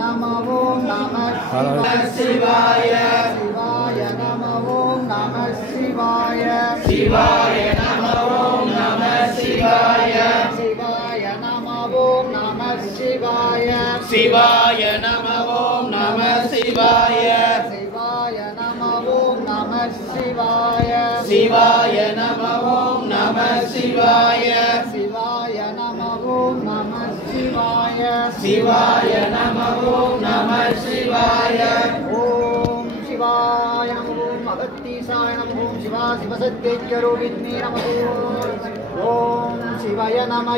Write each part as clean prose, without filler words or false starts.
நமோ நம சிவாய சிவாய நமோ நம சிவாய சிவாய நமோ நம சிவாய சிவாய நமோ நம சிவாய சிவாய நமோ நம சிவாய சிவாய நமோ நம சிவாய சிவாய நமோ நம சிவாய சிவாய நமோ நம சிவாய சிவாய நமோ நம சிவாய ஓம் சிவாய நமோ அகத்தீசாய நமோ சிவா சிவசத்யைக்யரூபிணி நமோ ஓம் சிவாய நம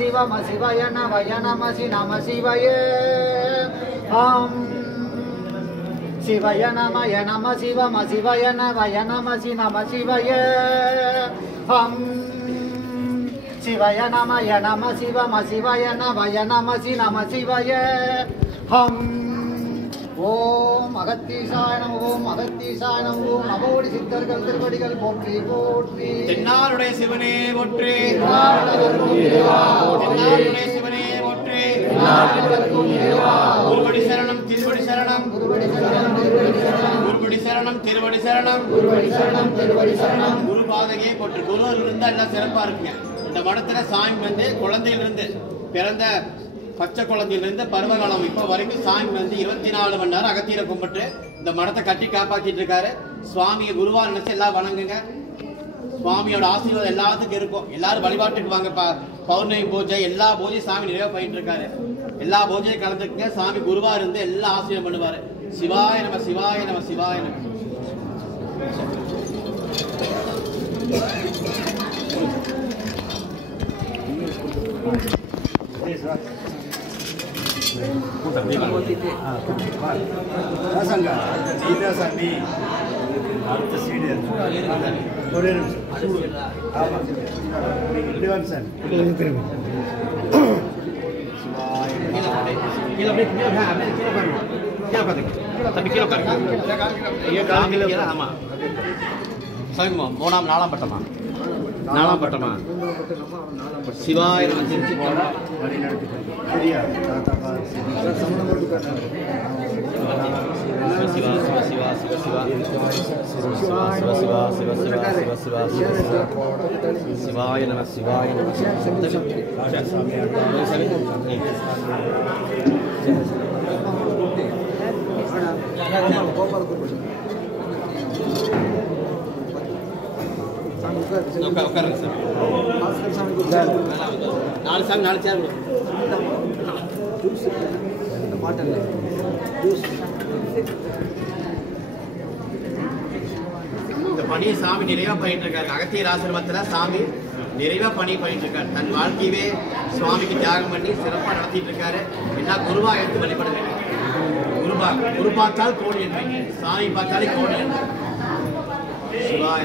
சிவம சிவாய நம சிவாய ஆம் சிவாய நம சிவம சிவாய நம சிவாய ஆம் சிவாய நம சிவம சிவாய நம சிவாய ஹம் ஓம் அகத்தீசாய நமோ ஓம் அகத்தீசாய நமோ நமோடி சித்தர்கள் திருவடிகள் போற்றி போற்றி தென்னாருடைய சிவனே போற்றி தென்னாருடைய சிவனே போற்றி குருவடி சரணம் திருவடி சரணம் குருவடி சரணம் திருவடி சரணம் திருவடி சரணம் குரு பாதகே போற்றி குரு இருந்தா எல்லாம் சிறப்பா இருக்குங்க. இந்த மடத்துல சாமி வந்து குழந்தையிலிருந்து பிறந்த பச்சை குழந்தையிலிருந்து பருவகாலம் இப்போ வரைக்கும் சாமி வந்து 24 மணி நேரம் அகத்தியரை கும்பிட்டு இந்த மடத்தை கட்டி காப்பாற்றிட்டு இருக்காரு. சுவாமியை குருவா நினைச்சு எல்லாம் வணங்குங்க. சுவாமியோட ஆசீர்வாதம் எல்லாத்துக்கும் இருக்கும். எல்லாரும் வழிபாட்டுக்கு வாங்க. பௌர்ணமி பூஜை எல்லா பூஜையும் சாமி நிறைய பண்ணிட்டு இருக்காரு. எல்லா பூஜையும் கலந்துக்குங்க. சாமி குருவா இருந்து எல்லா ஆசீர்வாதம் பண்ணுவாரு. சிவாய நம சிவாய நம சிவாய நம. மூணாம் நாலாம் பட்டமா சிவாய நம திருச்சி சிவாய நம சிவாய நம உட்காருங்க சார். 4 சாமி 4 சேர் இந்த பணியை சாமி நிறைவா பண்ணிட்டு இருக்காரு. அகத்தியர் ஆசிரமத்துல சாமி நிறைவா பணி பண்ணிட்டு இருக்காரு. தன் வாழ்க்கையவே சுவாமிக்கு தியாகம் பண்ணி சிறப்பா நடத்திட்டு இருக்காரு. எல்லா குருவா எடுத்து வழிபடுங்க. குரு பார்த்தால் கோடி என்பீங்க, சாமி பார்த்தாலே கோடி என்பீங்க. சிவாய